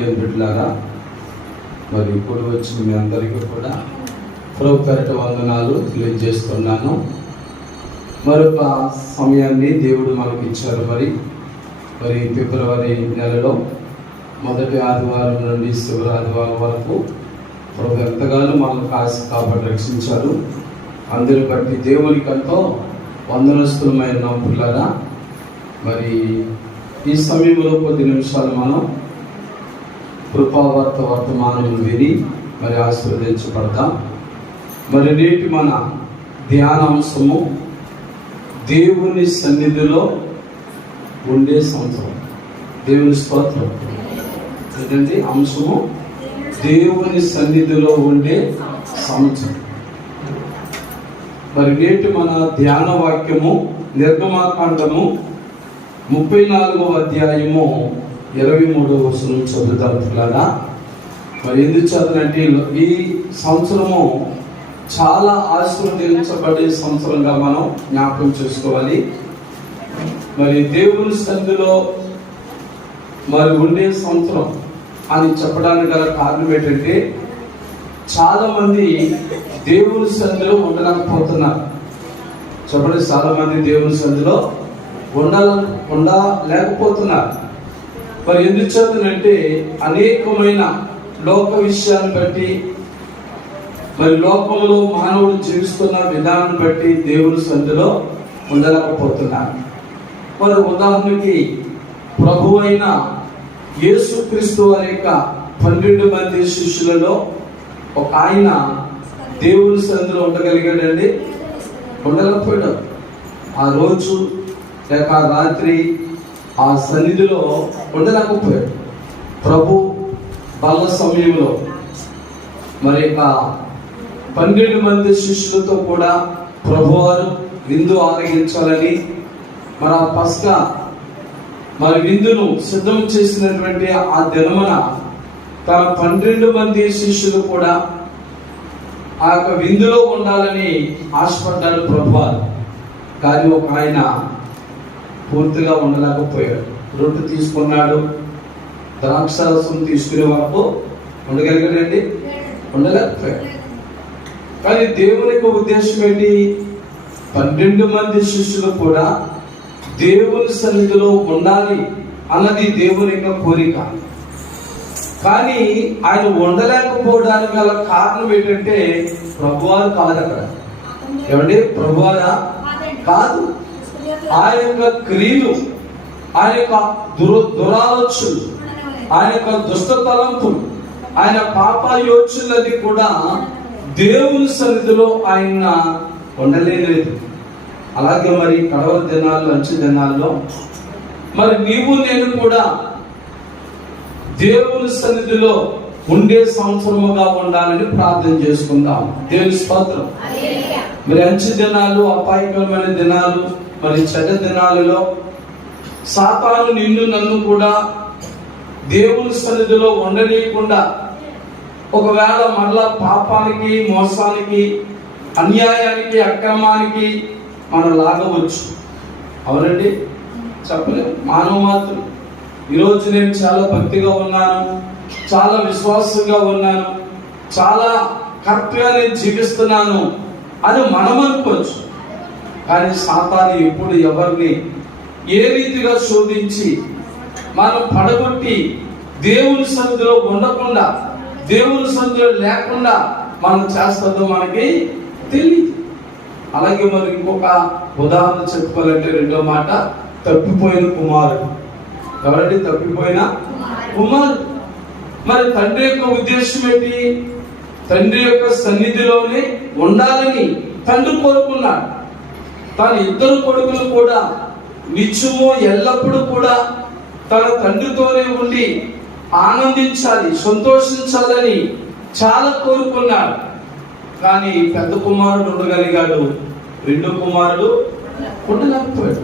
దేవుని బిడ్డలారా, మరి ఇప్పుడు వచ్చిన మీ అందరికీ కూడా ప్రభు పేరిట వందనాలు తెలియజేస్తున్నాను. మరొక సమయాన్ని దేవుడు మనకి ఇచ్చారు. మరి ఫిబ్రవరి నెలలో మొదటి ఆదివారం నుండి చివరి ఆదివారం వరకు ప్రభు ఎంతగానో మనల్ని కాసి కాబట్టి రక్షించారు. అందరి బట్టి దేవునికి ఎంతో వందనస్తులమైన నమ్ములారా, మరి ఈ సమయంలో కొద్ది నిమిషాలు మనం కృపావార్త వర్తమానం విని మరి ఆశీర్వదించబడతాం. మరి నేటి మన ధ్యానాంశము దేవుని సన్నిధిలో ఉండే సంవత్సరం. దేవుని స్తోత్రం. ఏంటంటే అంశము దేవుని సన్నిధిలో ఉండే సంవత్సరం. మరి నేటి మన ధ్యాన వాక్యము నిర్గమాకాండము 34వ అధ్యాయము 23వ వచనం చదువుతాం పిల్లగా. మరి ఎందుకు చదువునంటే ఈ సంవత్సరము చాలా ఆశీర్వదించబడే సంవత్సరంగా మనం జ్ఞాపకం చేసుకోవాలి. మరి దేవుని సన్నిధిలో మరి ఉండే సంవత్సరం అని చెప్పడానికి గల కారణం ఏంటంటే, చాలా మంది దేవుని సన్నిధిలో ఉండలేకపోతున్నారు. చెప్పండి, చాలా మంది దేవుని సన్నిధిలో ఉండలేకపోతున్నారు. మరి ఎందుకు చదువునంటే అనేకమైన లోక విషయాన్ని బట్టి, మరి లోకంలో మానవుడు జీవిస్తున్న విధానం బట్టి దేవుని సన్నిధిలో ఉండలేకపోతున్నారు. మరి ఉదాహరణకి ప్రభు అయిన యేసుక్రీస్తు వారి యొక్క 12 మంది శిష్యులలో ఒక ఆయన దేవుని సన్నిధిలో ఉండగలిగాడండి? ఉండలేకపోయాడు. ఆ రోజు లేక రాత్రి ఆ సన్నిధిలో ఉండలేకపోయాడు. ప్రభు బల్ల సమయంలో మరి 12 మంది శిష్యులతో కూడా ప్రభువారు విందు ఆరగించాలని మరి ఆ పస్కా మరి విందును సిద్ధం చేసినటువంటి ఆ దినమున తన 12 మంది శిష్యులు కూడా ఆ యొక్క విందులో ఉండాలని ఆశపడ్డాడు ప్రభువారు. కానీ ఒక ఆయన పూర్తిగా ఉండలేకపోయాడు. రొట్టె తీసుకున్నాడు, ద్రాక్షారసం తీసుకునే వరకు ఉండగలిగాడండి? ఉండలేకపోయాడు. కానీ దేవుని యొక్క ఉద్దేశం ఏంటి? 12 మంది శిష్యులు కూడా దేవుని సన్నిధిలో ఉండాలి అన్నది దేవుని యొక్క కోరిక. కానీ ఆయన ఉండలేకపోవడానికి గల కారణం ఏంటంటే ప్రభువారు కాదు. అక్కడ ఏమండి? ప్రభువారా కాదు. ఆయన యొక్క క్రియలు, ఆయన యొక్క దురాలోచనలు, ఆయన యొక్క దుష్ట తలంపులు, ఆయన పాపయోచనలది కూడా దేవుని సన్నిధిలో ఆయన ఉండలేదు. అలాగే మరి కడవరి దినాల్లో, అంచె దినాల్లో మరి నీవు నేను కూడా దేవుని సన్నిధిలో ఉండే సంవత్సరముగా ఉండాలని ప్రార్థన చేసుకుందాం. దేవుని స్తోత్రం. మరి అంచె దినాలు, అపాయకరమైన దినాలు, మరి చెడ్డ దినాలలో సాతాను నిన్ను నన్ను కూడా దేవుని సన్నిధిలో ఉండలేకుండా ఒకవేళ మరలా పాపానికి, మోసానికి, అన్యాయానికి, అక్రమానికి మనం లాగవచ్చు. అవునండి? చెప్పలేదు. మానవ మాత్రం ఈరోజు నేను చాలా భక్తిగా ఉన్నాను, చాలా విశ్వాసంగా ఉన్నాను, చాలా కరెక్ట్గా నేను జీవిస్తున్నాను అని మనం అనుకోవచ్చు. కానీ సాతాను ఎప్పుడు ఎవరిని ఏ రీతిగా శోధించి మనం పడగొట్టి దేవుని సన్నిధిలో ఉండకుండా, దేవుని సన్నిధిలో లేకుండా మనం చేస్తుందో మనకి తెలియదు. అలాగే మరి ఇంకొక ఉదాహరణ చెప్పుకోవాలంటే, రెండో మాట తప్పిపోయిన కుమారుడు. ఎవరండి? తప్పిపోయిన కుమారుడు. మరి తండ్రి యొక్క ఉద్దేశం ఏంటి? తండ్రి యొక్క సన్నిధిలోనే ఉండాలని తండ్రి కోరుకున్నాడు. తన 2 కొడుకులు కూడా నిత్యము ఎల్లప్పుడూ కూడా తన తండ్రితోనే ఉండి ఆనందించాలి, సంతోషించాలని చాలా కోరుకున్నాడు. కానీ పెద్ద కుమారుడు ఉండగలిగాడు, 2 కుమారుడు ఉండలేకపోయాడు.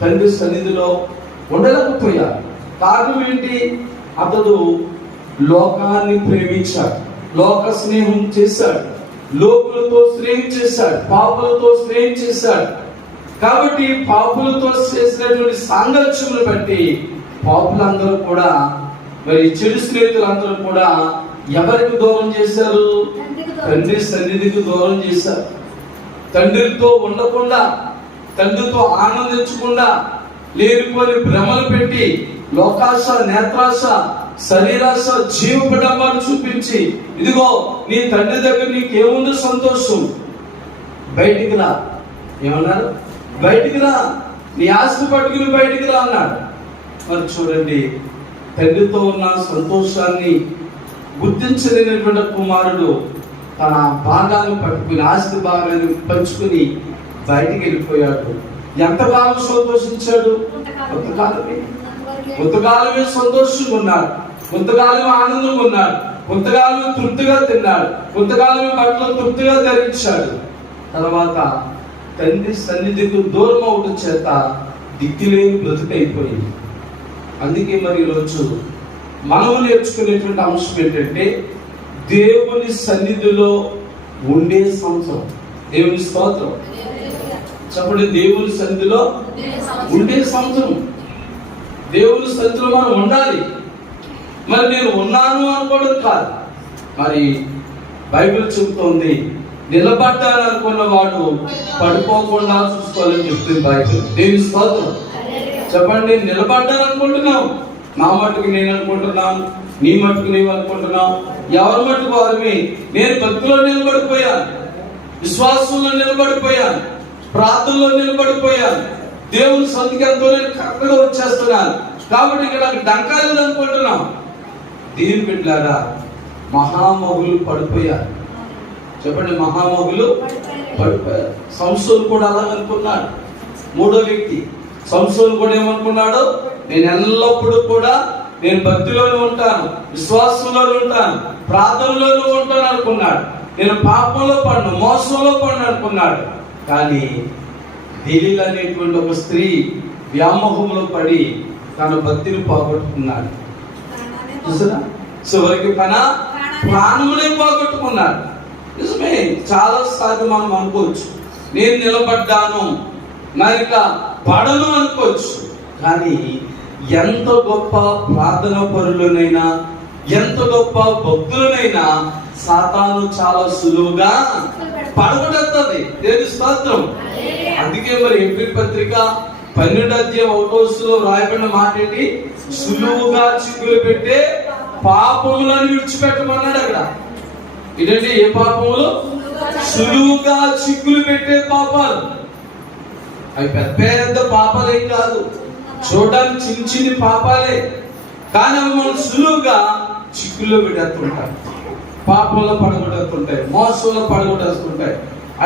తండ్రి సన్నిధిలో ఉండలేకపోయాడు. కారణం ఏంటి? అతడు లోకాన్ని ప్రేమించాడు, లోక స్నేహం చేశాడు, లోకులతో స్నేహం చేశాడు, పాపులతో స్నేహం చేశాడు. కాబట్టి పాపులతో చేసినటువంటి సాంగత్యమును బట్టి పాపులందరూ కూడా మరి చెడు స్నేహితులందరూ కూడా ఎవరికి దూరం చేశారు? తండ్రి సన్నిధికి దూరం చేశారు. తండ్రితో ఉండకుండా, తండ్రితో ఆనందించకుండా, లేనిపోని భ్రమలు పెట్టి లోకాశ, నేత్రాశ, శరీరాశ, జీవ విడంబాలు చూపించి, ఇదిగో నీ తండ్రి దగ్గర నీకేముంది సంతోషం, బయటికి రా. ఏమన్నారు? బయటికి రా, నీ ఆస్తి పట్టుకుని బయటికి రా అన్నాడు. మరి చూడండి, తండ్రితో ఉన్న సంతోషాన్ని గుర్తించలేనటువంటి కుమారుడు తన భాగాన్ని పట్టుకుని, ఆస్తి భాగాన్ని పంచుకుని బయటికి వెళ్ళిపోయాడు. ఎంతకాలం సంతోషించాడు? కొంతకాలమే సంతోషంగా ఉన్నాడు, కొంతకాలమే ఆనందంగా ఉన్నాడు, కొంతకాలమే తృప్తిగా తిన్నాడు, కొంతకాలమే బట్టలు తృప్తిగా ధరించాడు. తర్వాత తండ్రి సన్నిధికి దూరం అవడం చేత దిక్కులేని బ్రతుకైపోయింది. అందుకే మరి ఈరోజు మనం నేర్చుకునేటువంటి అంశం ఏంటంటే, దేవుని సన్నిధిలో ఉండే సంవత్సరం. దేవుని స్తోత్రం చెప్పండి. దేవుని సన్నిధిలో ఉండే సంవత్సరం. దేవుని సన్నిధిలో మనం ఉండాలి. మరి నేను ఉన్నాను అనుకోవడం కాదు. మరి బైబిల్ చెబుతోంది, నిలబడ్డాను అనుకున్న వాడు పడిపోకుండా చూసుకోవాలని చెప్తుంది బైబిల్. దేవుని స్తోత్రం చెప్పండి. నిలబడ్డాను అనుకుంటున్నాం, నా మట్టుకు నేను అనుకుంటున్నాను, నీ మట్టుకు నీవు అనుకుంటున్నావు. ఎవరి మట్టుకు వారిని. నేను భక్తిలో నిలబడిపోయాను, విశ్వాసంలో నిలబడిపోయాను, ప్రార్థనలో నిలబడిపోయాను, దేవుని సన్నిధితో నేను కరెక్ట్గా వచ్చేస్తున్నాను. కాబట్టి ఇక్కడ నాకు డంకాలేదు అనుకుంటున్నాం. దేవుని బిడ్డలారా, మహామహులు పడిపోయారు. చెప్పండి, మహామహులు పడిపోయారు. సంసోను కూడా అలా అనుకున్నాడు. మూడో వ్యక్తి సంసోను కూడా ఏమనుకున్నాడు? నేను ఎల్లప్పుడూ కూడా నేను భక్తిలోనే ఉంటాను, విశ్వాసంలోనే ఉంటాను, ప్రార్థనలోనే ఉంటాను అనుకున్నాడు. నేను పాపంలో పడను, మోసంలో పడను అనుకున్నాడు. కానీ దెలీలా అనేటువంటి ఒక స్త్రీ వ్యామోహంలో పడి తన భక్తిని పోగొట్టుకున్నాడు. చూసారా? చివరికి తన ప్రాణమునే పోగొట్టుకున్నాడు. నిజమే, చాలా సార్లు మనం అనుకోవచ్చు, నేను నిలబడ్డాను, నాక పడను అనుకోవచ్చు. కానీ ఎంత గొప్ప ప్రార్థన పరులనైనా, ఎంత గొప్ప భక్తులనైనా సాతాను చాలా సులువుగా పడగొట్టేస్తుంది. దేవుని స్తోత్రం. అందుకే మరి ఎబ్రీ పత్రిక 12:1 రాయబడిన మాట ఏంటి? సులువుగా చిక్కులు పెట్టే పాపములను విడిచిపెట్టమన్నాడు. అక్కడ ఇదండి, ఏ పాపములు? సులువుగా చిక్కులు పెట్టే పాపాలు. అవి పెద్ద పెద్ద పాపాలేం కాదు, చూడడానికి చిన్న చిన్న పాపాలే. కానీ అవి మనం సులువుగా చిక్కుల్లో పెట్టేస్తుంటాం, పాపంలో పడగొట్టేస్తుంటాయి, మోసంలో పడగొట్టేస్తుంటాయి,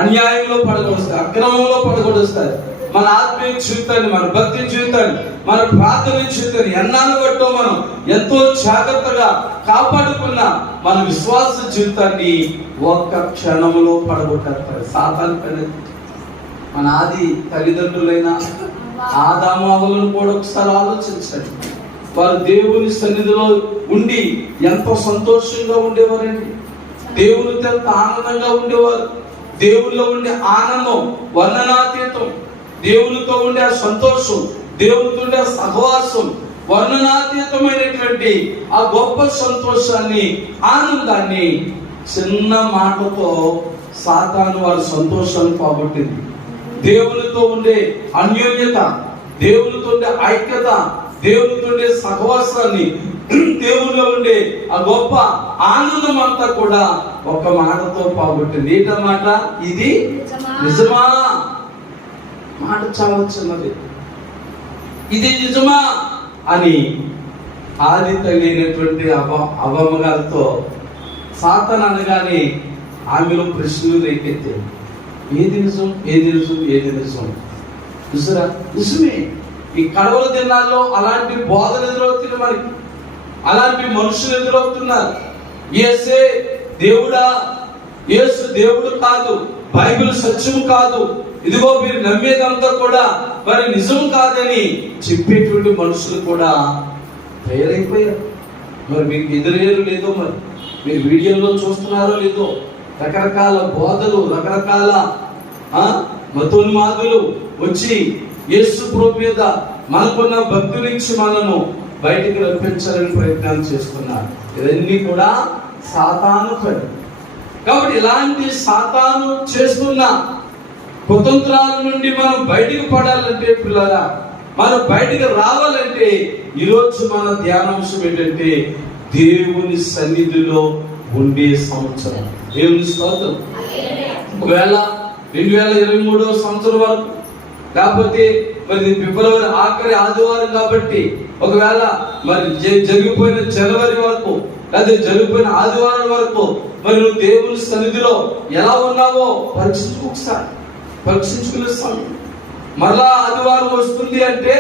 అన్యాయంలో పడగొడతాయి, అక్రమంలో పడగొడేస్తాయి. మన ఆత్మీయ జీవితాన్ని, మన భక్తి జీవితాన్ని, మన ప్రార్థన జీవితాన్ని ఎన్నాళ్ళు బట్టో మనం ఎంతో జాగ్రత్తగా కాపాడుకున్న మన విశ్వాస జీవితాన్ని ఒక్క క్షణంలో పడగొట్టేస్తారు సాతాను పని. మన ఆది తల్లిదండ్రులైన ఆదాము హవ్వలను కూడా ఒకసారి ఆలోచించండి. వారు దేవుని సన్నిధిలో ఉండి ఎంతో సంతోషంగా ఉండేవారండి. దేవునితో ఎంత ఆనందంగా ఉండేవారు. దేవునిలో ఉండే ఆనందం వర్ణనాతీతం. దేవునితో ఉండే సంతోషం, దేవునితో ఉండే సహవాసం, వర్ణనాతీతమైనటువంటి ఆ గొప్ప సంతోషాన్ని, ఆనందాన్ని చిన్న మాటతో సాతాను వారి సంతోషాన్ని పోగొట్టింది. దేవునితో ఉండే అన్యోన్యత, దేవునితో ఉండే ఐక్యత, దేవునితో ఉండే సహవాసాన్ని, దేవునిలో ఉండే ఆ గొప్ప ఆనందం అంతా కూడా ఒక మాటతో పోగొట్టింది. ఏంటన్నమాట? ఇది నిజమా? మాట చాలా చిన్నది. ఇది నిజమా అని ఆది తల్లి అయినటువంటి అవ్వమ్మ గారితో సాతాను అనగానే ఆమెలో ప్రశ్నలు రేకెత్తాయి. ఏది నిజం, ఏది నిజం, ఏది నిజం? చూసారా? నిజమే. ఈ కడవల దినాల్లో అలాంటి బోధలు ఎదురవుతుంది మనకి, అలాంటి మనుషులు ఎదురవుతున్నారు. యేసే దేవుడా, యేసు దేవుడు కాదు, బైబిల్ సత్యం కాదు, ఇదిగో మీరు నమ్మేదంతా కూడా మరి నిజం కాదని చెప్పేటువంటి మనుషులు కూడా తయారైపోయారు. మరి మీకు ఎదురయ్యారు లేదో, మరి మీరు వీడియోలో చూస్తున్నారో లేదో, రకరకాల బోధలు, రకరకాల మతోన్మాదులు వచ్చి యేసు ప్రభు మీద మనకున్న భక్తి నుంచి మనను బయటికి రప్పించాలని ప్రయత్నాలు చేస్తున్నారు. ఇవన్నీ కూడా సాతాను పని. కాబట్టి ఇలాంటి సాతాను చేస్తున్న కుతంత్రాల నుండి మనం బయటికి పడాలంటే పిల్లరా, మనం బయటికి రావాలంటే ఈరోజు మన ధ్యానాంశం ఏంటంటే దేవుని సన్నిధిలో ఉండే సంవత్సరం. దేవుని స్తోత్రం. ఒకవేళ 2023 సంవత్సరం వరకు, లేకపోతే మరి ఫిబ్రవరి ఆఖరి ఆదివారం కాబట్టి ఒకవేళ మరి జరిగిపోయిన జనవరి వరకు, లేదా జరిగిపోయిన ఆదివారం వరకు మరి నువ్వు దేవుని సన్నిధిలో ఎలా ఉన్నావో పరీక్షించుకునే సమయం. మరలా ఆదివారం వస్తుంది అంటే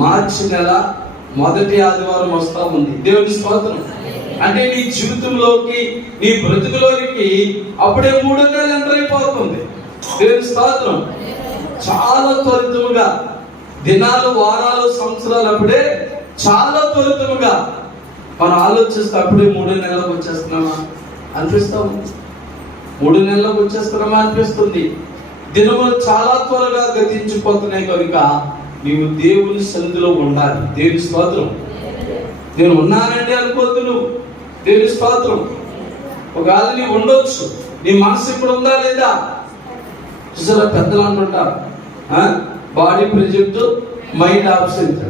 మార్చి నెల మొదటి ఆదివారం వస్తా ఉంది. దేవుని స్తోత్రం. అంటే నీ జీవితంలోకి, నీ బ్రతుకులోనికి అప్పుడే 3 నెలలు ఎంటర్ అయిపోతుంది. దేవుని స్తోత్రం. చాలా త్వరితముగా దినాలు, వారాలు, సంవత్సరాలు అప్పుడే చాలా త్వరితముగా మనం ఆలోచిస్తే అప్పుడే 3 నెలలకు వచ్చేస్తున్నామా అనిపిస్తాము. 3 నెలలకు వచ్చేస్తున్నామా అనిపిస్తుంది. దినములు చాలా త్వరగా గతించిపోతున్నాయి కనుక నీవు దేవుని సన్నిధిలో ఉండాలి. దేవుని స్తోత్రం. నేను ఉన్నానండి అనుకోవద్దు నువ్వు. దేవుని స్తోత్రం. ఒకవేళ నీవు ఉండొచ్చు, నీ మనసు ఇప్పుడు ఉందా లేదా? చూసారా, పెద్దలు అంటుంటారు బాడీ ప్రెజెంట్, మైండ్ ఆబ్సెంట్.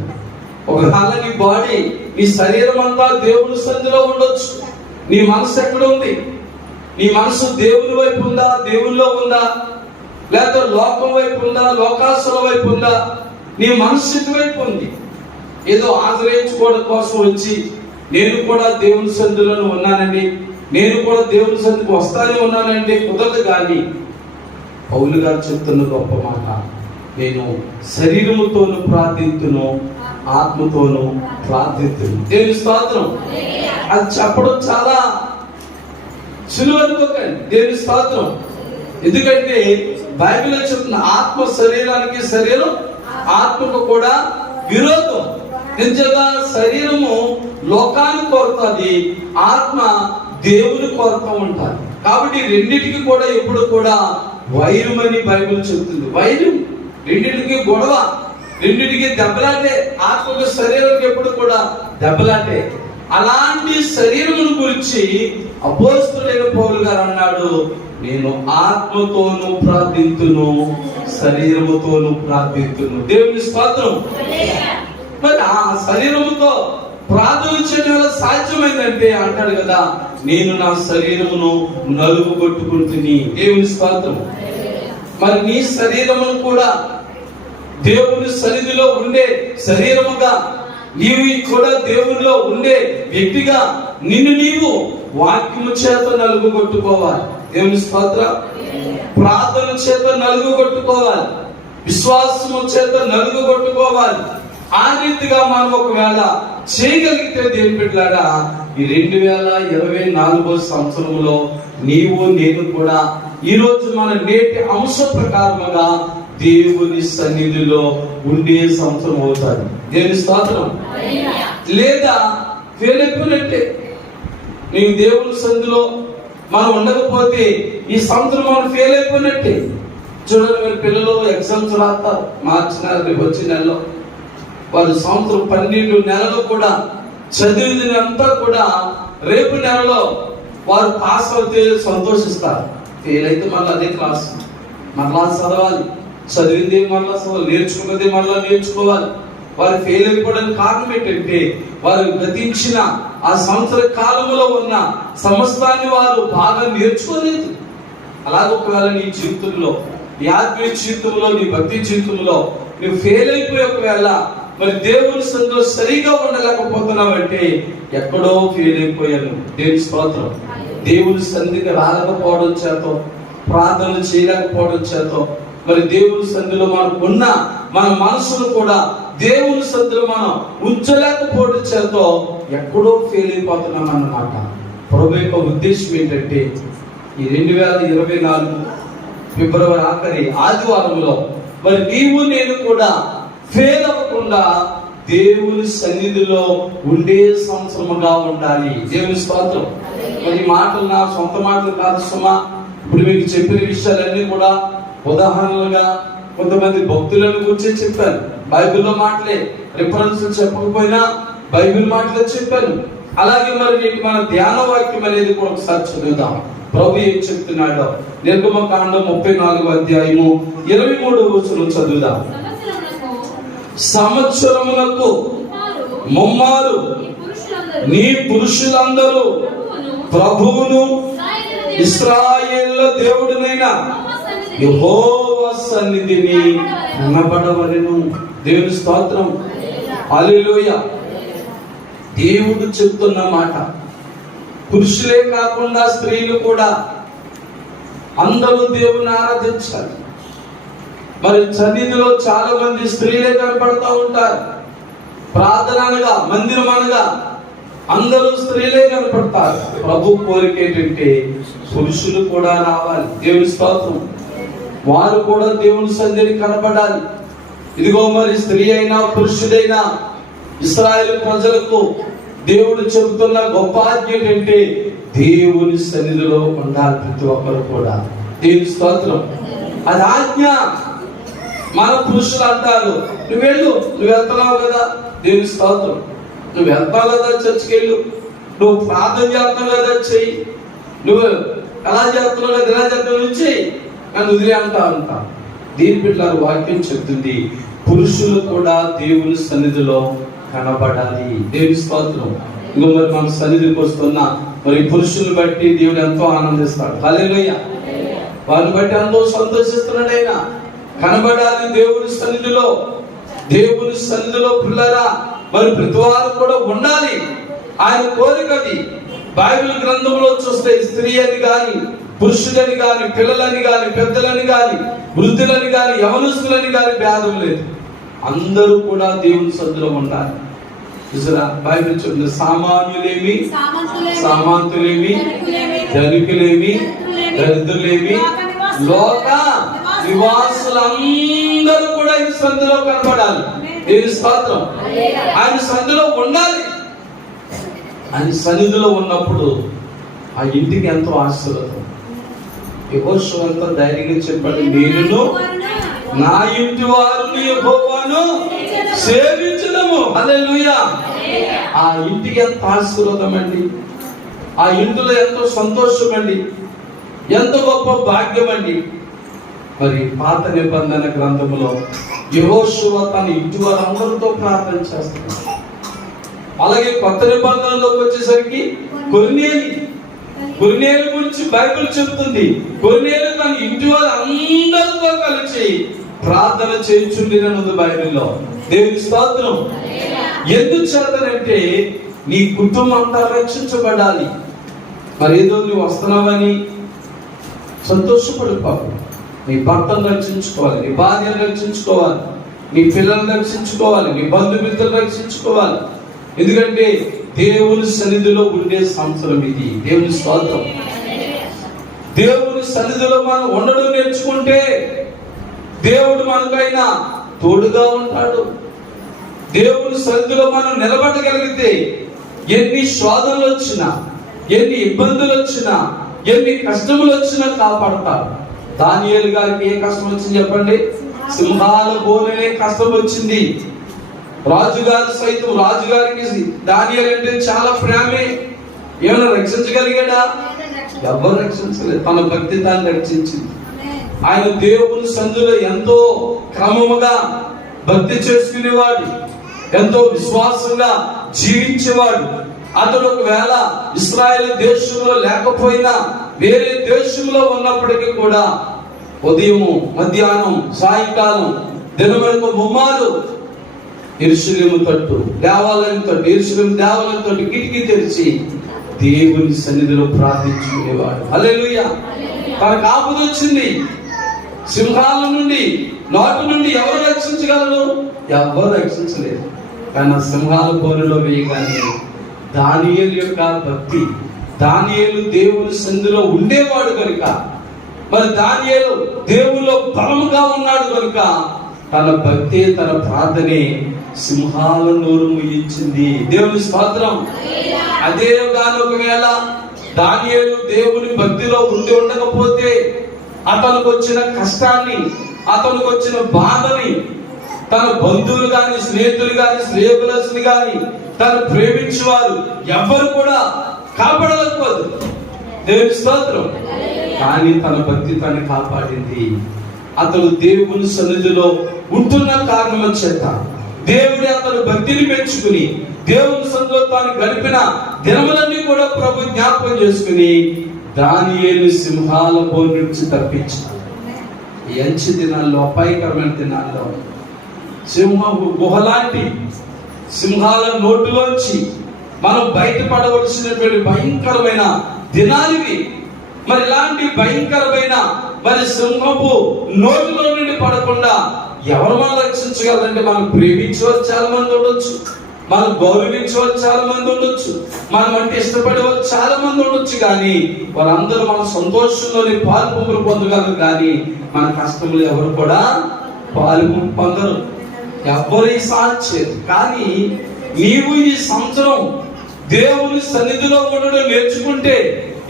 ఒకవేళ నీ బాడీ, నీ శరీరం అంతా దేవుని సన్నిధిలో ఉండొచ్చు, నీ మనసు ఎక్కడ ఉంది? నీ మనసు దేవుని వైపు ఉందా, దేవుల్లో ఉందా, లేకపోతే లోకం వైపు ఉందా, లోకాసుల వైపు ఉందా? నీ మనసు ఇటువైపు ఉంది. ఏదో ఆశ్రయించుకోవడం కోసం వచ్చి నేను కూడా దేవుని సన్నిధిలో ఉన్నానండి, నేను కూడా దేవుని సన్నిధికి వస్తానే ఉన్నానంటే కుదరదు. కానీ పౌలు గారు చెప్తున్న గొప్ప మాట, నేను శరీరముతోను ప్రార్థింతును, ఆత్మతోను ప్రార్థింతును. దేవుని స్తోత్రం. అది చెప్పడం చాలా సులువు అనుకోకండి. దేవుని స్తోత్రం. ఎందుకంటే బైబిల్లో చెప్తున్న ఆత్మ శరీరానికి, శరీరం ఆత్మకు కూడా విరోధం. నిజంగా శరీరము లోకాన్ని కోరుతుంది, ఆత్మ దేవుని కోరుతూ ఉంటారు. కాబట్టి రెండింటికి కూడా ఎప్పుడు కూడా వైరమని బైబిల్ చెప్తుంది. వైరం, రెండింటికి గొడవ, రెండింటికి దెబ్బలాటే. ఆత్మకు శరీరానికి ఎప్పుడు కూడా దెబ్బలాటే. అలాంటి శరీరమును గురించి అపోస్తలుడైన పౌలు గారు అన్నాడు, నేను ఆత్మతోను ప్రార్థింతును, శరీరముతోను ప్రార్థింతును. దేవుని స్తోత్రం. మరి ఆ శరీరముతో ప్రార్థన చేయడం వల్ల సాధ్యమైందంటే అంటాడు కదా, నేను నా శరీరమును నలుగు కొట్టుకుంటుని. దేవుని స్తోత్రం. మరి నీ శరీరమును కూడా దేవుని సన్నిధిలో ఉండే శరీరముగా, నీవు కూడా దేవునిలో ఉండే వ్యక్తిగా నిన్ను నీవు వాక్యము చేత నలుగు కొట్టుకోవాలి. దేవుని స్తోత్రం. ప్రార్థన చేత నలుగు కొట్టుకోవాలి, విశ్వాసము చేత నలుగు కొట్టుకోవాలి. ఆ రీతిగా మనం ఒకవేళ చేయగలిగితే దేవుని బిడ్డలారా, ఈ 2024 సంవత్సరంలో నీవు నేను కూడా ఈ రోజు మన నేటి అంశ ప్రకారముగా దేవుని సన్నిధిలో ఉండే సంవత్సరం అవుతాడు. దేవుని స్తోత్రం. లేదా ఫెయిల్ అయిపోయినట్టే. నీవు దేవుని సన్నిధిలో మనం ఉండకపోతే ఈ సంవత్సరం మనం ఫెయిల్ అయిపోయినట్టే. చూడండి, మీరు పిల్లలు ఎగ్జామ్స్ రాస్తారు మార్చి నెల, రేపు వచ్చే నెలలో. వారు సంవత్సరం 12 నెలలు కూడా చదివినంతా కూడా రేపు నెలలో వారు పాస్ అవుతే సంతోషిస్తారు. ఫెయిల్ అయితే మళ్ళీ అదే క్లాస్, మళ్ళా చదవాలి, చదివింది మళ్ళా చదవాలి, నేర్చుకున్నది మళ్ళా నేర్చుకోవాలి. వారు ఫెయిల్ అయిపోవడానికి కారణం ఏంటంటే వారు గతించిన ఆ సంవత్సర కాలంలో ఉన్న సమస్తాన్ని వారు బాగా నేర్చుకోలేదు. అలాగే ఒకవేళ నీ జీవితంలో, నీ ఆత్మీయ జీవితంలో, నీ భక్తి జీవితంలో నువ్వు ఫెయిల్ అయిపోయి ఒకవేళ మరి దేవుని సన్నిధిలో సరిగా ఉండలేకపోతున్నావంటే ఎక్కడో ఫెయిల్ అయిపోయాను. దేవుని స్తోత్రం. దేవుని సన్నిధికి రాలేకపోవడం చేత, ప్రార్థన చేయలేకపోవడం చేత, మరి దేవుని సన్నిధిలో మనకు ఉన్న మన మనసును కూడా దేవుని సన్నిధిలో మనం ఉంచలేకపోవడం చేత ఎక్కడో ఫెయిల్ అయిపోతున్నాం అన్నమాట. ప్రభువు యొక్క ఉద్దేశం ఏంటంటే ఈ 2024 ఫిబ్రవరి ఆఖరి ఆదివారంలో మరి నీవు నేను కూడా ఫెయిల్ అవ్వకుండా దేవుని సన్నిధిలో ఉండే సంవత్సరముగా ఉండాలి. దేవుని స్తోత్రం. మరి మాటలు నా సొంత మాటలు కాదు సుమా. ఇప్పుడు మీకు చెప్పిన విషయాలన్నీ కూడా ఉదాహరణలుగా కొంతమంది భక్తులను గురించి చెప్పాను, బైబిల్లో మాటలే రిఫరెన్స్ చెప్పకపోయినా బైబిల్ మాటలే చెప్పాను. అలాగే మరి నీకు మన ధ్యాన వాక్యం అనేది కూడా ఒకసారి చదువుదాం. ప్రభు ఏం చెప్తున్నాడో నిర్గమకాండం 34వ అధ్యాయము 23వ వచనం చదువుదాం. సంవత్సరములకు ముమ్మారు నీ పురుషులందరూ ప్రభువును ఇశ్రాయేలు దేవుడినైన యెహోవా సన్నిధిని కనబడవలెను. దేవుని స్తోత్రం, హల్లెలూయా. దేవుడు చెప్తున్న మాట, పురుషులే కాకుండా స్త్రీలు కూడా అందరూ దేవుని ఆరాధించాలి. మరి సన్నిధిలో చాలా మంది స్త్రీలే కనపడతా ఉంటారు. ప్రార్థన అనగా, మందిరం అనగా అందరూ స్త్రీలే కనపడతారు. ప్రభు కోరిక ఏంటంటే పురుషులు కూడా రావాలి. దేవుని స్తోత్రం. వారు కూడా దేవుని సన్నిధిని కనపడాలి. ఇదిగో మరి స్త్రీ అయినా పురుషుడైనా ఇశ్రాయేలు ప్రజలకు దేవుడు చెబుతున్న గొప్ప ఆజ్ఞ ఏంటంటే దేవుని సన్నిధిలో ఉండాలి ప్రతి ఒక్కరు కూడా. దేవుని స్తోత్రం. అది ఆజ్ఞ. మన పురుషులు అంటారు, నువ్వు వెళ్తున్నావు కదా, దేవుని స్తోత్రం, నువ్వు వెళ్తావు కదా చర్చికి వెళ్ళు, నువ్వు ప్రార్థన చేస్తున్నావు కదా చెయ్యి, నువ్వు ఎలా చేస్తున్నావు కదా ఎలా చేస్తున్నావు చెయ్యి, నన్ను వదిలే అంటా. దీని బిడ్డలారు వాక్యం చెప్తుంది పురుషులు కూడా దేవుని సన్నిధిలో కనబడాలి. దేవుని స్తోత్రం. ఇంకో మరి మన సన్నిధికి వస్తున్న మరి పురుషులను బట్టి దేవుడు ఎంతో ఆనందిస్తాడు. హల్లెలూయా. వారిని బట్టి ఎంతో సంతోషిస్తున్నాడు ఆయన. కనబడాలి దేవుని సన్నిధిలో. దేవుని సన్నిధిలో పిల్లరా మరి ప్రతి వారు కూడా ఉండాలి. ఆయన కోరికది. బైబిల్ గ్రంథంలో చూస్తే స్త్రీ అని గాని, పురుషులని గాని, పిల్లలని గాని, పెద్దలని గాని, వృద్ధులని గాని, యవనస్తులని గాని భేదం లేదు. అందరూ కూడా దేవుని సన్నిధిలో ఉండాలి. చూసారా, బైబిల్ చెప్తుంది సామాన్యులేమి, సామంతులేమి, ధనికులేమి, దరిద్రులేమి, లోక నివాసులందరూ కూడా ఆయన సన్నిధిలో కనపడాలి. దేవుని స్తోత్రం. ఆయన సన్నిధిలో ఉండాలి. ఆయన సన్నిధిలో ఉన్నప్పుడు ఆ ఇంటికి ఎంతో ఆశీర్వాదం. యెహోషువ ఎంతో ధైర్యంగా చెప్పాడు, నేనును నా ఇంటి వారిని యెహోవాను సేవించుదాము. హల్లెలూయా. ఆ ఇంటికి ఎంత ఆశీర్వాదం అండి. ఆ ఇంటిలో ఎంతో సంతోషం అండి, ఎంతో గొప్ప భాగ్యం అండి. మరి పాత నిబంధన గ్రంథంలో యెహోషువ తన ఇంటి వారందరితో ప్రార్థన చేస్తున్నాడు. అలాగే కొత్త నిబంధనలోకి వచ్చేసరికి కొర్నేలు గురించి బైబిల్ చెప్తుంది. కొర్నేలు తన ఇంటి వారు అందరితో కలిసి ప్రార్థన చేయించుండినది బైబిల్లో. దేవుని స్తోత్రం. ఎందుకు చేతనంటే నీ కుటుంబం అంతా రక్షించబడాలి. మరి ఏదో నువ్వు వస్తున్నావని సంతోషపడిపోవు. నీ భర్తను రక్షించుకోవాలి, నీ భార్యను రక్షించుకోవాలి, నీ పిల్లలను రక్షించుకోవాలి, నీ బంధుమిత్రులను రక్షించుకోవాలి. ఎందుకంటే దేవుని సన్నిధిలో ఉండే సంవత్సరం ఇది. దేవుని స్తోత్రం. దేవుని సన్నిధిలో మనం ఉండడం నేర్చుకుంటే దేవుడు మనకైనా తోడుగా ఉంటాడు. దేవుని సన్నిధిలో మనం నిలబడగలిగితే ఎన్ని శోధనలు వచ్చినా, ఎన్ని ఇబ్బందులు వచ్చినా, ఎన్ని కష్టములు వచ్చినా కాపాడతాడు. దానియేలు గారికి ఏ కష్టం వచ్చింది చెప్పండి? సింహాల బోననే కష్టం వచ్చింది. రాజుగారు సైతం, రాజుగారికి దానియేలు అంటే చాలా ప్రేమే. ఏమైనా రక్షించగలిగాడా? ఎవరు రక్షించలేదు. తన భక్తి తాను రక్షించింది. ఆయన దేవుని సన్నిధిలో ఎంతో క్రమముగా భక్తి చేసుకునేవాడు, ఎంతో విశ్వాసంగా జీవించేవాడు. అతడు ఒకవేళ ఇశ్రాయేలు దేశంలో లేకపోయినా వేరే దేశంలో ఉన్నప్పటికీ కూడా ఉదయము, మధ్యాహ్నం, సాయంకాలం దినమనకు ముమ్మారు యెరూషలేము తట్టు, దేవాలయం తట్టు, యెరూషలేము దేవాలయం తట్టు కిటికీ తెరిచి దేవుని సన్నిధిలో ప్రార్థించుకునేవాడు. హల్లెలూయా. తనకు ఆపద వచ్చింది. సింహాల నుండి, నాటు నుండి ఎవరు రక్షించగలరు? ఎవరు రక్షించలేదు. కానీ సింహాల బోనులో వేయగానే దానియేలు యొక్క భక్తి, దానియేలు దేవుని సన్నిధిలో ఉండేవాడు కనుక, మరి దానియేలు దేవునిలో బలముగా ఉన్నాడు కనుక తన భక్తి, తన ప్రార్థనే సింహాల నోరు ముయించింది. దేవుని స్తోత్రం. అదే గాని ఒకవేళ దానియేలు దేవుని భక్తిలో ఉండి ఉండకపోతే అతనికి వచ్చిన కష్టాన్ని, అతనికి వచ్చిన బాధని తన బంధువులు గాని, స్నేహితులు గాని, శ్రేయభిలాషులు గాని, తను ప్రేమించేవారు ఎవరు కూడా కాపాడలేకపోదు. దేవుని స్తోత్రం. కానీ తన భక్తి తను కాపాడింది. అతడు దేవుని సన్నిధిలో ఉంటున్న కారణం చేత దేవుడి అతను భక్తిని పెంచుకుని దేవుని సన్నిధిలో తాను గడిపిన దినములన్నీ కూడా ప్రభు జ్ఞాపకం చేసుకుని దానియేలు సింహాల బోను నుంచి తప్పించాడు. ఈ అంచె దినాల్లో, అపాయకరమైన దినాల్లో, సింహపు గుహలాంటి సింహాల నోటులోంచి మనం బయటపడవలసినటువంటి భయంకరమైన దినాలివి. మరి ఇలాంటి భయంకరమైన సింహపు నోటిలో నుండి పడకుండా ఎవరు మనం రక్షించగలరంటే, మనం ప్రేమించేవారు చాలా మంది ఉండొచ్చు, మనం గౌరవించేవారు చాలా మంది ఉండొచ్చు, మనం అంటే ఇష్టపడేవారు చాలా మంది ఉండొచ్చు. కానీ వారందరూ మన సంతోషంలోని పాలు పొందగలరు, కానీ మన కష్టంలో ఎవరు కూడా పాలు పొందరు, ఎవరు సాధ్యదు. కానీ నీవు ఈ సంవత్సరం దేవుని సన్నిధిలో ఉండడం నేర్చుకుంటే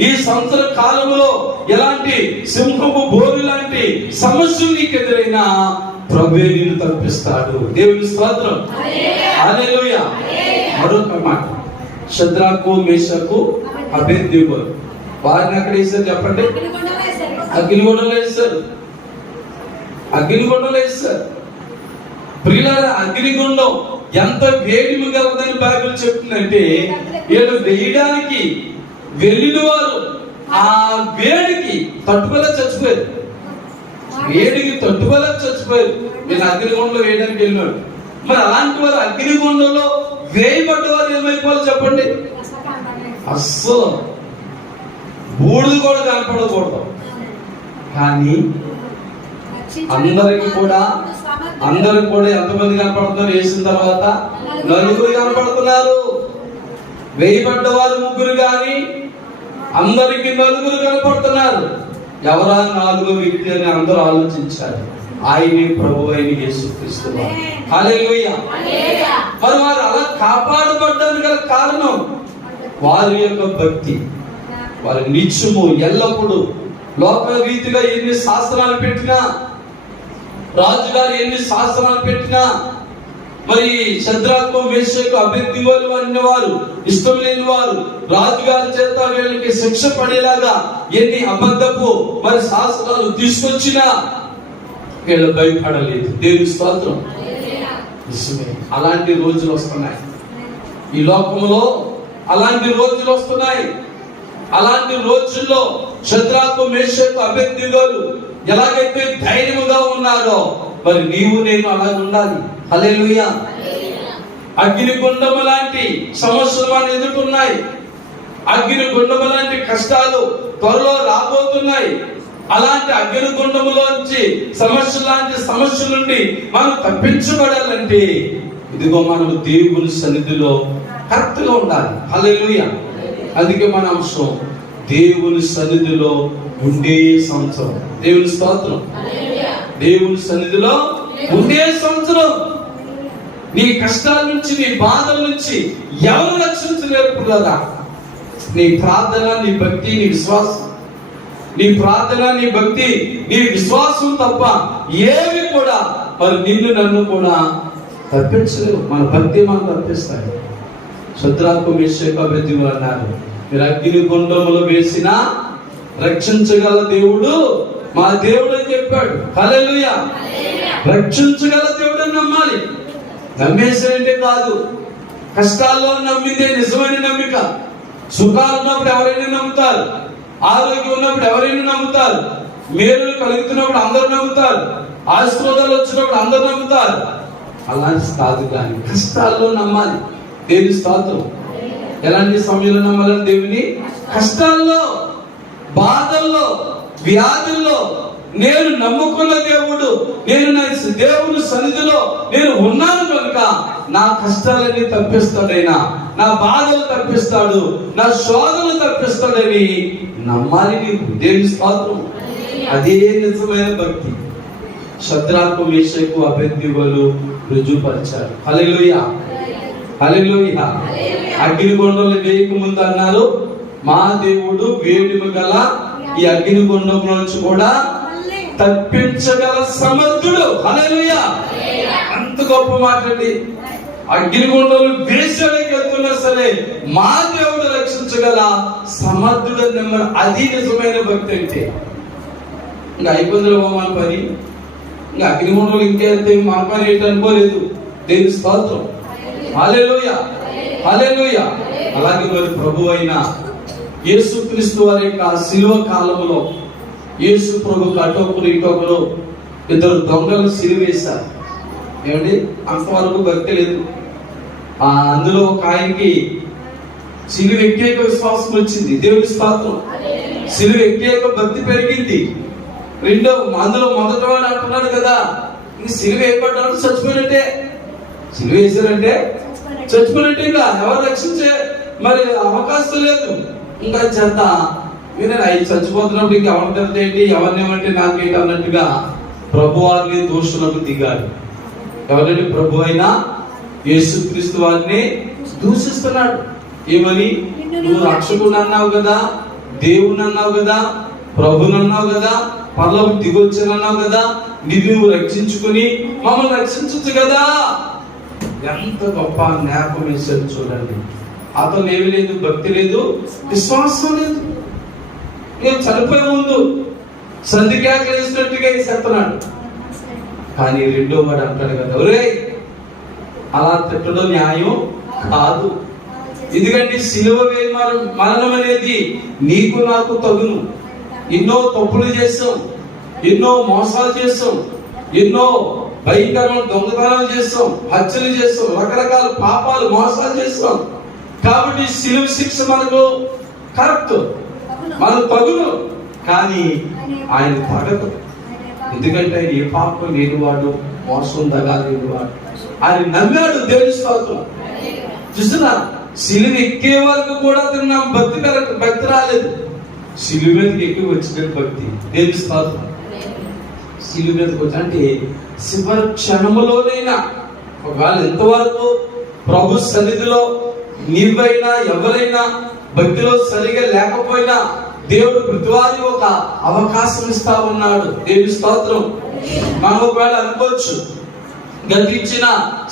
ఈ సంవత్సర కాలంలో ఎలాంటి సింహపు బోరు లాంటి సమస్యలు నీకు ఎదురైనా ప్రభువే నిన్ను తప్పిస్తాడు. దేవుని స్తోత్రం. హల్లెలూయా. మరొక మాట, షద్రకు, మేషకు, అబేద్నెగో వారిని అక్కడ వేశారు చెప్పండి. అగ్నిగుండంలో వేశారు. అగ్నిగుండంలో వేశారు. ప్రియులారా, అగ్నిగుండం ఎంత వేడిమి గలదని బైబిల్ చెప్తుందంటే, వీళ్ళు వేయడానికి వెళ్ళిన వారు ఆ వేడికి తట్టుకోలేక చచ్చిపోయారు. వేడికి తట్టుకోలేక చచ్చిపోయారు. నేను అగ్నిగుండంలో వేయడానికి వెళ్ళినాడు. మరి అలాంటి వారు అగ్నిగుండంలో వేయబడ్డ వారు ఏమైపోవాలి చెప్పండి? అస్సలు బూడిద కూడా కనపడకూడదు. కానీ అందరికి కూడా ఎంతమంది కనపడుతున్నారు? వేసిన తర్వాత నలుగురు కనపడుతున్నారు. వేయబడ్డ వారు ముగ్గురు, కానీ అందరికి నలుగురు కనపడుతున్నారు. ఎవరా నాలుగో వ్యక్తి అని అందరూ ఆలోచించారు. ఆయనే ప్రభు అయిన యేసుక్రీస్తు. హల్లెలూయా. మరి వారు అలా కాపాడబడ్డానికి గల కారణం వారి యొక్క భక్తి. వారి నిత్యము ఎల్లప్పుడూ లోక రీతిగా ఎన్ని శాస్త్రాలు పెట్టినా, రాజుగారు ఎన్ని శాస్త్రాలు పెట్టినా, మరి షద్రకు, మేషకు, అబేద్నెగోలు అన్న వారు ఇష్టం లేని వారు రాజుగారి చేత వీళ్ళకి శిక్ష పడేలాగా ఎన్ని అబద్ధపు శాస్త్రాలు తీసుకొచ్చినా వీళ్ళు భయపడలేదు. దేవుని స్తోత్రం. అలాంటి రోజులు వస్తున్నాయి ఈ లోకంలో. అలాంటి రోజులు వస్తున్నాయి. అలాంటి రోజుల్లో షద్రకు, మేషకు, అబేద్నెగోలు ఎలాగైతే ధైర్యముగా ఉన్నారో, మరి నీవు నేను అలాగే ఉండాలి. హల్లెలూయా. అగ్నిగుండము లాంటి సమస్యలు మనం ఎదుర్కొన్నాయి. అగ్నిగుండము లాంటి కష్టాలు త్వరలో రాబోతున్నాయి. అలాంటి అగ్నిగుండములోంచి సమస్యల నుండి మనం తప్పించబడాలంటే ఇదిగో మనం దేవుని సన్నిధిలో కరెక్ట్ గా ఉండాలి. హల్లెలూయా. అందుకే మన అంశం దేవుని సన్నిధిలో ఉండే సంవత్సరం. దేవుని స్తోత్రం. దేవుని సన్నిధిలో ఉండే సంవత్సరం. నీ కష్టాల నుంచి, నీ బాధల నుంచి ఎవరు రక్షించలేరు కదా. నీ ప్రార్థన, నీ భక్తి, నీ విశ్వాసం, నీ ప్రార్థన, నీ భక్తి, నీ విశ్వాసం తప్ప ఏవి కూడా మరి నిన్ను నన్ను కూడా తప్పించలేవు. మన భక్తి మనం తప్పిస్తాయి. షద్రకు, మేషకు, అబేద్నెగోలు అన్నారు, మీరు అగ్నిగుండములో వేసినా రక్షించగల దేవుడు మా దేవుడు అని చెప్పాడు. హల్లెలూయా. రక్షించగల దేవుడు అని నమ్మాలి. నమ్మేసేంటే కాదు. కష్టాల్లో నమ్మిందే నిజమైన నమ్మిక. సుఖాలు ఉన్నప్పుడు ఎవరైనా నమ్ముతారు, ఆరోగ్యం ఉన్నప్పుడు ఎవరైనా నమ్ముతారు, మేలు కలుగుతున్నప్పుడు అందరూ నమ్ముతారు, ఆశీర్వాదాలు వచ్చినప్పుడు అందరూ నమ్ముతారు. అలాంటి కాదు, కానీ కష్టాల్లో నమ్మాలి. దేవుని స్తోత్రం. ఎలాంటి సమయంలో నమ్మాలని? దేవుని కష్టాల్లో, బాధల్లో, వ్యాధుల్లో నేను నమ్ముకున్న దేవుడు, నేను నా దేవుని సన్నిధిలో నేను ఉన్నాను కనుక నా కష్టాలన్నీ తప్పిస్తాడైనా, నా బాధలు తప్పిస్తాడు, నా శోధనలు తప్పిస్తాడని నమ్మాలి నీవు. దేవుని స్తోత్రం. అదే నిజమైన భక్తి. షద్రకు, మేషకు, అబేద్నెగోలు రుజువుపరిచారు. హల్లెలూయా. హల్లెలూయా. అగ్నిగుండంలో వేయక ముందు అన్నారు, మా దేవుడు వేడిమి గల ఈ అగ్నిగుండం నుంచి కూడా తప్పించగల సమర్థుడు. హల్లెలూయా! అంత గొప్ప మాట అండి. అగ్నిగుండలు వేసడానికి వెళ్తున్నా సరే మా దేవుడు రక్షించగల సమర్థుడు నెమ్మది. అది నిజమైన భక్తి అంటే. ఇంకా అయిపోయిందిలో మన పని, ఇంకా అగ్నిగుండలు ఇంకేస్తే మన పని ఏంటి అనుకోలేదు. దేవుని స్తోత్రం. హల్లెలూయా, హల్లెలూయా. అలాగే మరి ప్రభు అయిన యేసుక్రీస్తు వారి యొక్క శిలువ కాలంలో యేసు ప్రభుకు అటొకరు ఇటొకరు ఇద్దరు దొంగలు సిలువ వేశారు. ఏమండి, అంతవరకు భక్తి లేదు. అందులో ఒక ఆయనకి సిలువ ఎక్కేక విశ్వాసం వచ్చింది. దేవుడి స్తోత్రం. సిలువ ఎక్కేక భక్తి పెరిగింది. అందులో మొదట వాడు అంటున్నాడు కదా, ఇంక సిలువ వేయబడ్డాడు చచ్చిపోయినట్టే. సిలువ వేసారంటే చచ్చిపోయినట్టే. ఇంకా ఎవరు రక్షించే మరి అవకాశం లేదు. ఇంకా చేత మీరు అవి చచ్చిపోతున్నప్పుడు ఇంక ఎవరి తెలితే ఏంటి, ఎవరిని ఏమంటే నాకేంటి అన్నట్టుగా ప్రభు వారిని దూషణకు దిగాడు. ఎవరంటే ప్రభు అయినా యేసుక్రీస్తు వారిని దూషిస్తున్నాడు. ఏమని, నువ్వు రక్షకుడు అన్నావు కదా, దేవుని అన్నావు కదా, ప్రభుని అన్నావు కదా, పరలోకి దిగొచ్చానన్నావు కదా, నువ్వు రక్షించుకుని మమ్మల్ని రక్షించచ్చు కదా. ఎంత గొప్ప జ్ఞాపకం వేశాడు చూడండి. అతను ఏమి లేదు, భక్తి లేదు, విశ్వాసం లేదు. నేను చనిపోయే ముందు సంధికేకలు వేసినట్టుగా వేసేస్తున్నాడు. కానీ రెండో వాడు అంటాడు కదా, ఒరే అలా తిట్టడం న్యాయం కాదు. ఎందుకంటే సిలువ మరణం అనేది నీకు నాకు తగును. ఎన్నో తప్పులు చేస్తాం, ఎన్నో మోసాలు చేస్తాం, ఎన్నో భయంకరమైన దొంగతనాలు చేస్తాం, హత్యలు చేస్తాం, రకరకాల పాపాలు మోసాలు చేస్తాం. కాబట్టి సిలువ శిక్ష మనకు కరెక్ట్, మనకు తగును. కానీ ఆయన తగదు. ఎందుకంటే ఆయన ఏ పాపం లేనివాడు, మోసం దగా లేనివాడు. ఆయన నమ్మాడు. దేవుని స్తోత్రం. చూస్తున్నా, సిలువ ఎక్కే వరకు కూడా తిన్నా భక్తి రాలేదు. సిలువ మీదకి ఎక్కి వచ్చిన భక్తి. దేవుని స్తోత్రం. సిలువ మీదకి వచ్చి అంటే చివరి క్షణములోనైనా ఒకవేళ ఎంతవరకు ప్రభు సన్నిధిలో నీవైనా ఎవరైనా భక్తిలో సరిగా లేకపోయినా దేవుడు ప్రతివాది ఒక అవకాశం ఇస్తా ఉన్నాడు. దేవుని స్తోత్రం. మనం ఒకవేళ అనుకోవచ్చు, గతించిన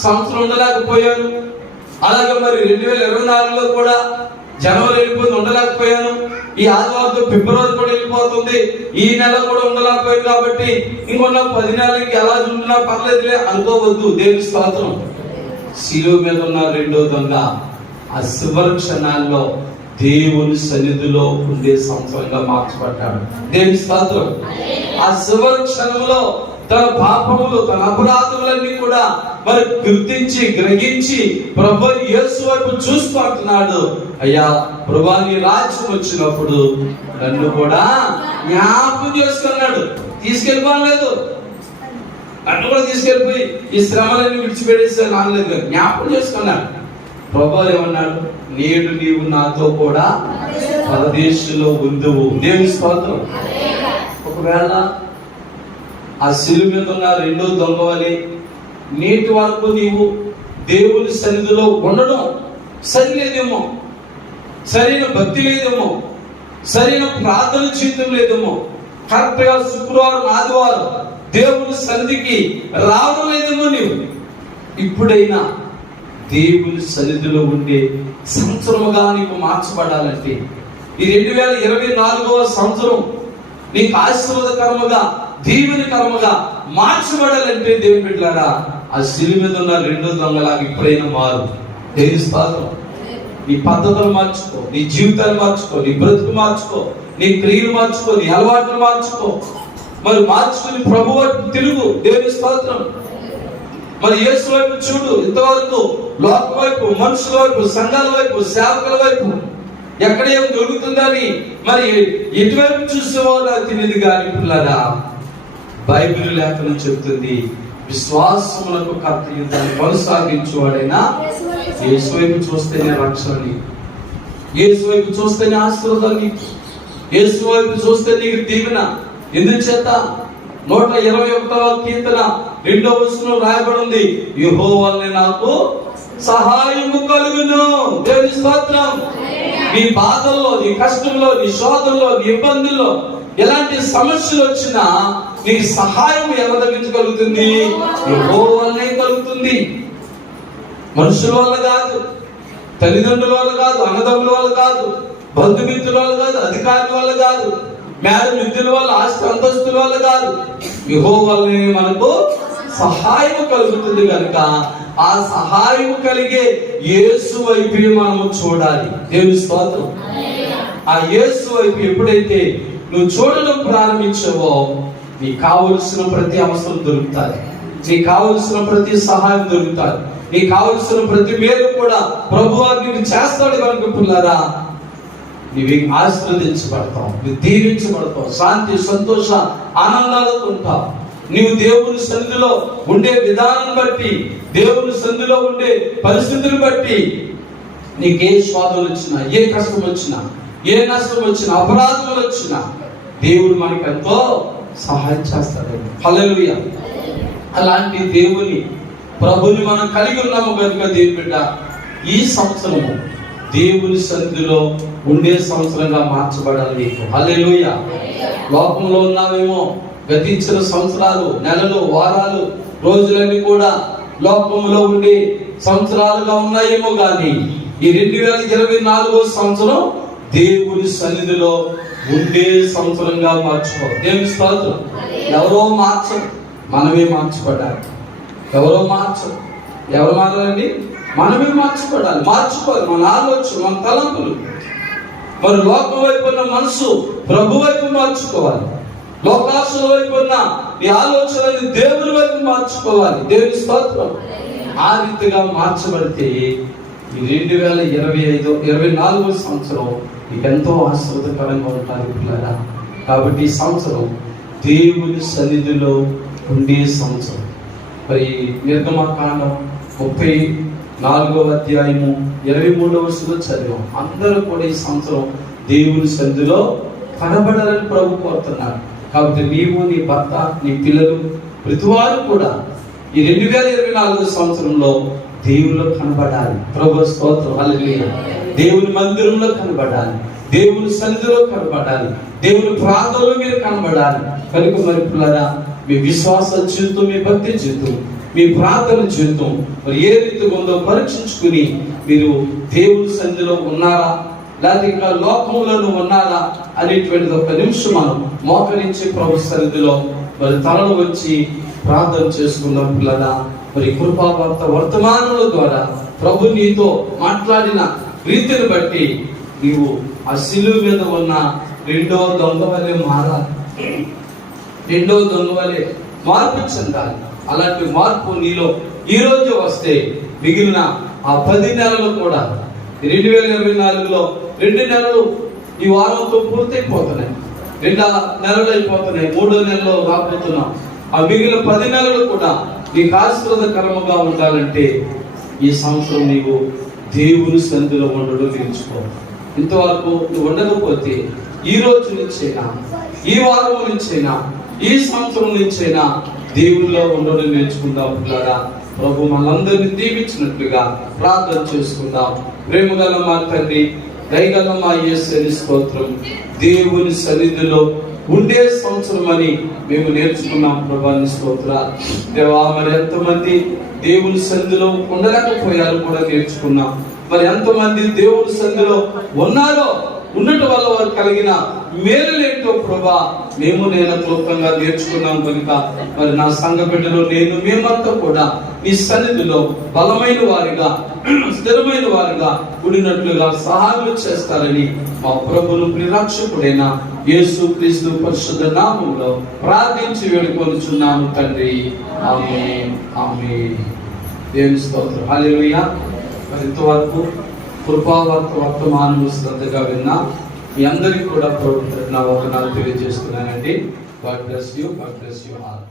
సంవత్సరం ఉండలేకపోయాను, అలాగే మరి 2024లో కూడా జనవరి వెళ్ళిపోయింది, ఉండలేకపోయాను, ఈ ఆదివారంతో ఫిబ్రవరి కూడా వెళ్ళిపోతుంది, ఈ నెల కూడా ఉండలేకపోయాను, కాబట్టి ఇంకొన్న 10 నెలలకి ఎలా ఉంటున్నా పర్లేదులే అనుకోవద్దు. దేవుని స్తోత్రం. శిలువ మీద ఉన్న రెండో దొంగ ఆ చివరి క్షణాల్లో దేవుని సన్నిధిలో ఉండే సంవత్సరంగా మార్చబడ్డాడు. దేవుని స్తోత్రం. ఆ చివరి క్షణంలో తన పాపములు, తన అపరాధములన్నీ కూడా మరి గుర్తించి గ్రహించి ప్రభు యేసు వైపు చూస్తూ అంటున్నాడు, అయ్యా ప్రభువా, నీ రాజ్యం వచ్చినప్పుడు నన్ను కూడా జ్ఞాపకం చేసుకున్నాడు. తీసుకెళ్ళిపోలేదు, నన్ను కూడా తీసుకెళ్ళిపోయి ఈ శ్రమలన్నీ విడిచిపెట్టేసి అనలేదు, జ్ఞాపకం చేసుకున్నాడు. ప్రభు ఏమన్నాడు, నేడు నీవు నాతో కూడా పరదేశంలో ఉందువు. దేవుని స్తోత్రం. ఒకవేళ ఆ శిలువ మీద ఉన్న రెండో దొంగ వలె నేటి వరకు నీవు దేవుని సన్నిధిలో ఉండడం సరిలేదేమో, సరైన భక్తి లేదేమో, సరైన ప్రార్థన జీవితం లేదేమో, కరెక్ట్ గా శుక్రవారం ఆదివారం దేవుని సన్నిధికి రావడం లేదేమో. నీవు ఇప్పుడైనా దేవుని సన్నిధిలో ఉండే సంవత్సరముగా నీకు మార్చబడాలంటే, ఈ 2024వ సంవత్సరం నీకు ఆశీర్వాదకరముగా, దీవెనకరముగా మార్చబడాలంటే దేవుని బిడ్డలారా, ఆ శిలువ మీద ఉన్న రెండో దొంగలాగా ఇప్పుడైనా మారు. దేవుని స్తోత్రం. నీ పద్ధతులు మార్చుకో, నీ జీవితాన్ని మార్చుకో, నీ బ్రతుకు మార్చుకో, నీ క్రియలు మార్చుకో, నీ అలవాట్లు మార్చుకో. మరి మార్చుకుని ప్రభు వైపు తిరుగు. దేవుని స్తోత్రం. మరి యేసు వైపు చూడు. ఇంతవరకు లోక వైపు, మనుషుల వైపు, సంఘాల వైపు, సేవకుల వైపు ఎక్కడ ఏం దొరుకుతుందని మరి ఎటువైపు చూసేవాళ్ళు తెలియదు. కానీ పిల్లరా, బైబిల్ లేఖనం చెప్తుంది, విశ్వాసములకు కర్తయు దాన్ని కొనసాగించువాడైనా యేసు వైపు చూస్తేనే రక్షణ, యేసు వైపు చూస్తేనే ఆశీర్వాదం, యేసు వైపు చూస్తే నీకు దీవెన. ఎందుచేత 121వ కీర్తన 2వ వచనం రాయబడి ఉంది, యెహోవా వలన నాకు సహాయము కలుగును. దేవుని స్తోత్రం. నీ బాధల్లో, నీ కష్టంలో, నీ శోధనలో, నీ ఇబ్బందుల్లో ఎలాంటి సమస్యలు వచ్చినా నీకు సహాయం ఎవరి దగ్గర నుంచి కలుగుతుంది? యెహోవా వల్లనే కలుగుతుంది. మనుషుల వల్ల కాదు, తల్లిదండ్రుల వల్ల కాదు, అన్నదమ్ముల వల్ల కాదు, బంధుమిత్రుల వల్ల కాదు, అధికారుల వల్ల కాదు, మేడ విద్యుల వల్ల, ఆస్తి అంతస్తుల వల్ల కాదు. యెహోవా వల్లనే మనకు సహాయం కలుగుతుంది కనుక ఆ సహాయం కలిగే యేసు వైపు మనము చూడాలి. దేవుని స్తోత్రం. ఆ యేసు వైపు ఎప్పుడైతే నువ్వు చూడడం ప్రారంభించావో నీకు కావలసిన ప్రతి అవసరం దొరుకుతుంది, నీకు కావలసిన ప్రతి సహాయం దొరుకుతుంది, నీకు కావలసిన ప్రతి మేలు కూడా ప్రభువు నీకు చేస్తాడు కనుక పిల్లరా నీవు ఆశీర్వదించబడతావు, నువ్వు దీవించబడతావు, శాంతి సంతోష ఆనందాలతో ఉంటావు. నీవు దేవుని సన్నిధిలో ఉండే విధానం బట్టి, దేవుని సన్నిధిలో ఉండే పరిస్థితులు బట్టి నీకే స్వాదం వచ్చినా, ఏ కష్టం వచ్చినా, ఏ నష్టం వచ్చినా, అపరాధములు వచ్చినా దేవుడు మనకు ఎంతో సహాయం చేస్తాడు. హల్లెలూయా. అలాంటి దేవుని ప్రభుని మనం కలిగి ఉన్నాము కనుక దేవుని బిడ్డ ఈ సంవత్సరము దేవుని సన్నిధిలో ఉండే సంవత్సరంగా మార్చబడాలి నీకు. హల్లెలూయా. లోకంలో ఉన్నామేమో, గతించిన సంవత్సరాలు, నెలలు, వారాలు, రోజులన్నీ కూడా లోకంలో ఉండే సంవత్సరాలుగా ఉన్నాయేమో కానీ ఈ 2024 సంవత్సరం దేవుని సన్నిధిలో ఉండే సంవత్సరంగా మార్చుకో. దేవుని స్తోత్రం. ఎవరో మార్చరు, మనమే మార్చబడాలి. ఎవరో మార్చరు, ఎవరు మారాలండి? మనమే మార్చబడాలి. మార్చుకోవాలి మన ఆలోచన, మన తలంపులు. మరి లోకం వైపు ఉన్న మనసు ప్రభు వైపు మార్చుకోవాలి. లోకాసుల వైపు ఉన్న ఈ ఆలోచనని దేవుని వైపు మార్చుకోవాలి. దేవుని స్తోత్రం. ఆ రీతిగా మార్చబడితే ఈ 2024 సంవత్సరం మీకు ఎంతో ఆశీర్వాదకరంగా ఉంటుంది పిల్లరా. కాబట్టి ఈ సంవత్సరం దేవుని సన్నిధిలో ఉండే సంవత్సరం. మరి నిర్గమకాండం 34వ అధ్యాయము 23వ వచనంలో చదివాం. అందరూ కూడా ఈ సంవత్సరం దేవుని సన్నిధిలో కనబడాలని ప్రభు కోరుతున్నారు. కాబట్టి నీవు, నీ భర్త, నీ పిల్లలు, ప్రతివారు కూడా ఈ 2024 సంవత్సరంలో దేవునిలో కనబడాలి. ప్రభు స్తోత్రం. హల్లెలూయా. దేవుని మందిరంలో కనబడాలి, దేవుని సన్నిధిలో కనబడాలి, దేవుని ప్రార్థనలో మీరు కనబడాలి. కనుక మరి పిల్లరా మీ విశ్వాస జీవితం, మీ భక్తి జీవితం, మీ ప్రార్థన జీవితం మరి ఏ రీతిగా ఉందో పరీక్షించుకుని మీరు దేవుని సన్నిధిలో ఉన్నారా లేకపోతే ఇంకా లోకంలోనూ ఉన్నారా అనేటువంటిది ఒక నిమిషం మనం మోకరించి ప్రభు సన్నిధిలో మరి తలలు వచ్చి ప్రార్థన చేసుకున్నాం పిల్లరా. మరి కృపావార్త వర్తమానముల ద్వారా ప్రభు నీతో మాట్లాడిన రీతిని బట్టి నీవు ఆ శిలువ మీద ఉన్న రెండో దొంగ వలె మారాలి, రెండో దొంగ వలె మార్పు చెందాలి. అలాంటి మార్పు నీలో ఈ రోజు వస్తే మిగిలిన ఆ 10 నెలలు కూడా 2024లో 2 నెలలు ఈ వారంతో పూర్తయిపోతున్నాయి, 2 నెలలు అయిపోతున్నాయి, 3వ నెలలో రాబోతున్నాం. ఆ మిగిలిన 10 నెలలు కూడా నీకు ఆశీర్వాదకరముగా ఉండాలంటే ఈ సంవత్సరం నీవు దేవుని సన్నిధిలో ఉండడం నేర్చుకో. ఇంతవరకు నువ్వు ఉండకపోతే ఈ రోజు నుంచైనా, ఈ వారం నుంచైనా, ఈ సంవత్సరం నుంచైనా దేవునిలో ఉండడం నేర్చుకుందాం పిల్లరా. ప్రభు మనందరినీ దీవించినట్లుగా ప్రార్థన చేసుకుందాం. ప్రేమగల మా తండ్రి, దయగల మా యేసయ్య స్తోత్రం. దేవుని సన్నిధిలో ఉండే సంవత్సరం అని మేము నేర్చుకున్నాం ప్రభాని స్తోత్రాలు. దేవా మరి ఎంతమంది దేవుని సన్నిధిలో ఉండలేకపోయారు కూడా నేర్చుకున్నాం. మరి ఎంతమంది దేవుని సన్నిధిలో ఉన్నారో ఉండటం వల్ల వారు కలిగిన మేలులేంటో ప్రభా మేము క్లుప్తంగా నేర్చుకున్నాం కనుక మరి నా సంఘ బిడ్డలో మేమంతా కూడా ఈ సన్నిధిలో బలమైన వారిగా, స్థిరమైన వారిగా ఉండినట్లుగా సహాయం చేస్తారని మా ప్రభువును ప్రియరక్షకుడైన యేసుక్రీస్తు పరిశుద్ధ నామములో ప్రార్థించి వేడుకొనుచున్నాము తండ్రి. ఆమేన్, ఆమేన్. దేవుని స్తోత్రం. హల్లెలూయా. మరి ఇంతవరకు కృపావార్త వర్తమానము శ్రద్ధగా విన్నా మీ అందరికీ కూడా ప్రభుత్వ వందనాలు తెలియజేస్తున్నానండి. God bless you, God bless you all.